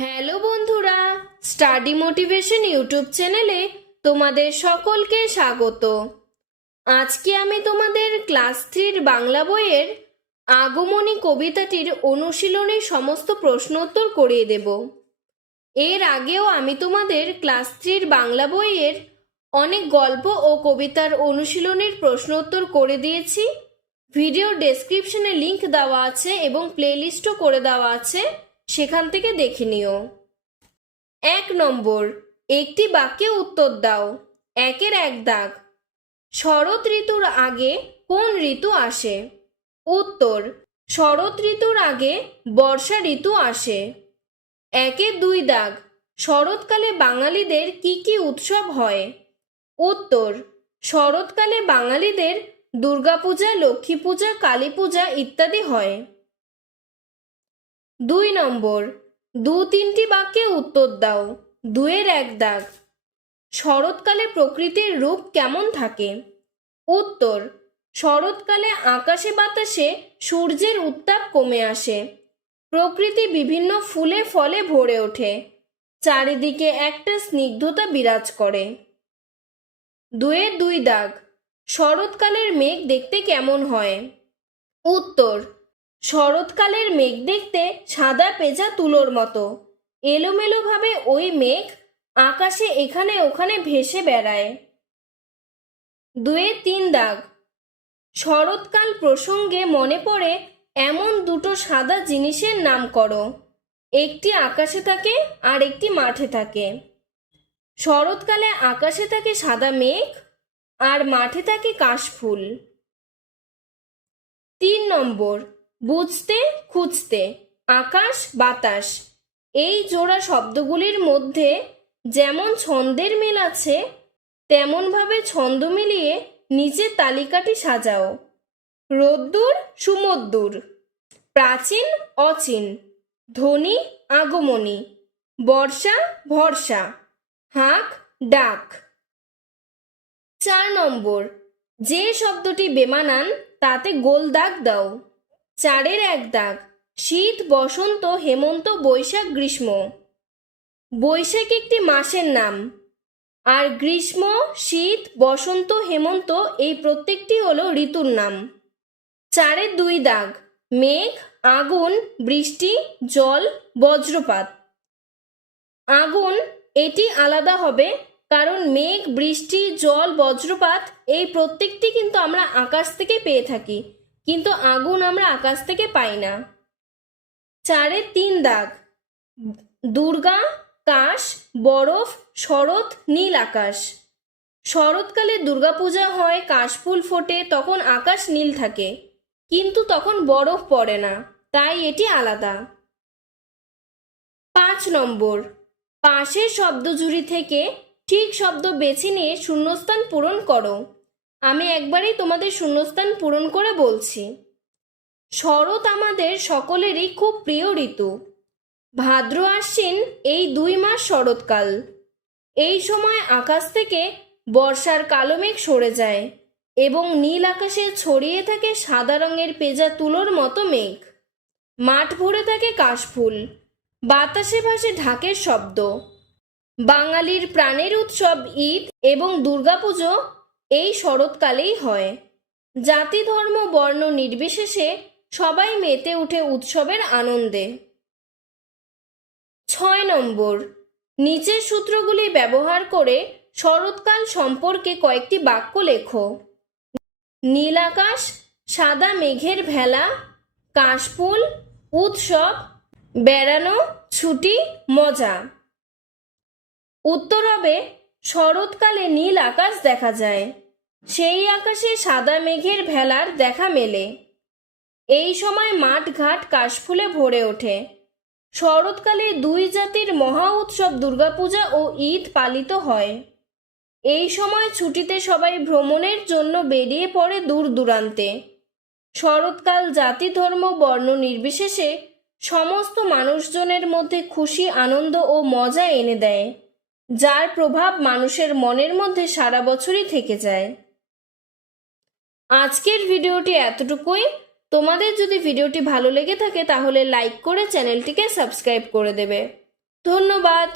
Hello বন্ধুরা, study motivation YouTube চ্যানেলে তোমাদের সকলকে স্বাগত। আজকে আমি তোমাদের ক্লাস থ্রির বাংলা বইয়ের আগমনী কবিতাটির অনুশীলনে সমস্ত প্রশ্ন উত্তর করিয়ে দেব। এর আগেও আমি তোমাদের ক্লাস থ্রির বাংলা বইয়ের অনেক গল্প ও কবিতার অনুশীলনের প্রশ্ন উত্তর করে দিয়েছি। ভিডিও ডেসক্রিপশনে লিংক দেওয়া আছে এবং প্লেলিস্টও করে দেওয়া আছে। সেখান থেকে দেখে নিও। এক নম্বর, একটি বাক্যে উত্তর দাও। একের এক দাগ। শরৎ ঋতুর আগে কোন ঋতু আসে? উত্তর, শরৎ ঋতুর আগে বর্ষা ঋতু আসে। একের দুই দাগ। শরৎকালে বাঙালিদের কি কি উৎসব হয়? উত্তর, শরৎকালে বাঙালিদের দুর্গাপূজা লক্ষ্মী পূজা কালী পূজা ইত্যাদি হয়। দুই নম্বর, দু তিনটি বাক্যে উত্তর দাও, দুয়ের এক দাগ। শরৎকালে প্রকৃতির রূপ কেমন থাকে? উত্তর, শরৎকালে আকাশে বাতাসে সূর্যের উত্তাপ কমে আসে। প্রকৃতি বিভিন্ন ফুলে ফলে ভরে ওঠে। চারিদিকে একটা স্নিগ্ধতা বিরাজ করে। দুয়ের দুই দাগ, শরৎকালের মেঘ দেখতে কেমন হয়? উত্তর শরৎকালের মেঘ দেখতে সাদা পেঁজা তুলোর মতো। এলোমেলোভাবে ওই মেঘ আকাশে এখানে ওখানে ভেসে বেড়ায়। দুয়ে তিন দাগ। শরৎকাল প্রসঙ্গে মনে পড়ে এমন দুটো সাদা জিনিসের নাম করো। একটি আকাশে থাকে আর একটি মাঠে থাকে। শরৎকালে আকাশে থাকে সাদা মেঘ, আর মাঠে থাকে কাশফুল। তিন নম্বর। বুঝতে, খুঁজতে, আকাশ, বাতাস, এই জোড়া শব্দগুলির মধ্যে যেমন ছন্দের মিল আছে, তেমনভাবে ছন্দ মিলিয়ে নিচের তালিকাটি সাজাও। রোদ্দুর, সুমদ্দুর, প্রাচীন, অচিন, ধ্বনি, আগমনী, বর্ষা, ভরসা, হাঁক, ডাক। চার নম্বর, যে শব্দটি বেমানান তাতে গোল দাগ দাও। চারের এক দাগ, শীত, বসন্ত, হেমন্ত, বৈশাখ, গ্রীষ্ম। বৈশাখ একটি মাসের নাম। আর গ্রীষ্ম, শীত, বসন্ত, হেমন্ত এই প্রত্যেকটি হলো ঋতুর নাম। চারের দুই দাগ, মেঘ, আগুন, বৃষ্টি, জল, বজ্রপাত। আগুন, এটি আলাদা হবে কারণ মেঘ, বৃষ্টি, জল, বজ্রপাত এই প্রত্যেকটি কিন্তু আমরা আকাশ থেকে পেয়ে থাকি। কিন্তু আগুন আমরা আকাশ থেকে পাই না। চারের তিন দাগ। দুর্গা, কাশ, বরফ, শরৎ, নীল আকাশ। শরৎকালে দুর্গাপূজা হয় কাশফুল ফোটে, তখন আকাশ নীল থাকে। কিন্তু তখন বরফ পড়ে না, তাই এটি আলাদা। পাঁচ নম্বর। পাশের শব্দজুড়ি থেকে ঠিক শব্দ বেছে নিয়ে শূন্যস্থান পূরণ করো। আমি একবারেই তোমাদের শূন্যস্থান পূরণ করে বলছি। শরৎ আমাদের সকলেরই খুব প্রিয় ঋতু। ভাদ্র আশ্বিন এই দুই মাস শরৎকাল। এই সময় আকাশ থেকে বর্ষার কালো মেঘ সরে যায় এবং নীল আকাশে ছড়িয়ে থাকে সাদা রঙের পেজা তুলোর মতো মেঘ। মাঠ ভরে থাকে কাশফুল, বাতাসে ভাসে ঢাকের শব্দ। বাঙালির প্রাণের উৎসব ঈদ এবং দুর্গাপুজো এই শরৎকালেই হয়। জাতি, ধর্ম, বর্ণ নির্বিশেষে সবাই মেতে উঠে উৎসবের আনন্দে। ছয় নম্বর, নিচের সূত্রগুলি ব্যবহার করে শরৎকাল সম্পর্কে কয়েকটি বাক্য লেখো। নীল আকাশ সাদা মেঘের ভেলা, কাশফুল, উৎসব, বেড়ানো, ছুটি, মজা। উত্তর হবে শরৎকালে নীল আকাশ দেখা যায়। সেই আকাশে সাদা মেঘের ভেলার দেখা মেলে। এই সময় মাঠ ঘাট কাশফুলে ভরে ওঠে। শরৎকালে দুই জাতির মহা উৎসব দুর্গাপূজা ও ঈদ পালিত হয়। এই সময় ছুটিতে সবাই ভ্রমণের জন্য বেরিয়ে পড়ে দূর দূরান্তে। শরৎকাল জাতি ধর্ম বর্ণ নির্বিশেষে সমস্ত মানুষজনের মধ্যে খুশি, আনন্দ ও মজা এনে দেয়। যার প্রভাব মানুষের মনের মধ্যে সারা বছরই থেকে যায়। আজকের ভিডিওটি এতটুকুই। তোমাদের যদি ভিডিওটি ভালো লেগে থাকে তাহলে লাইক করে চ্যানেলটিকে সাবস্ক্রাইব করে দেবে। ধন্যবাদ।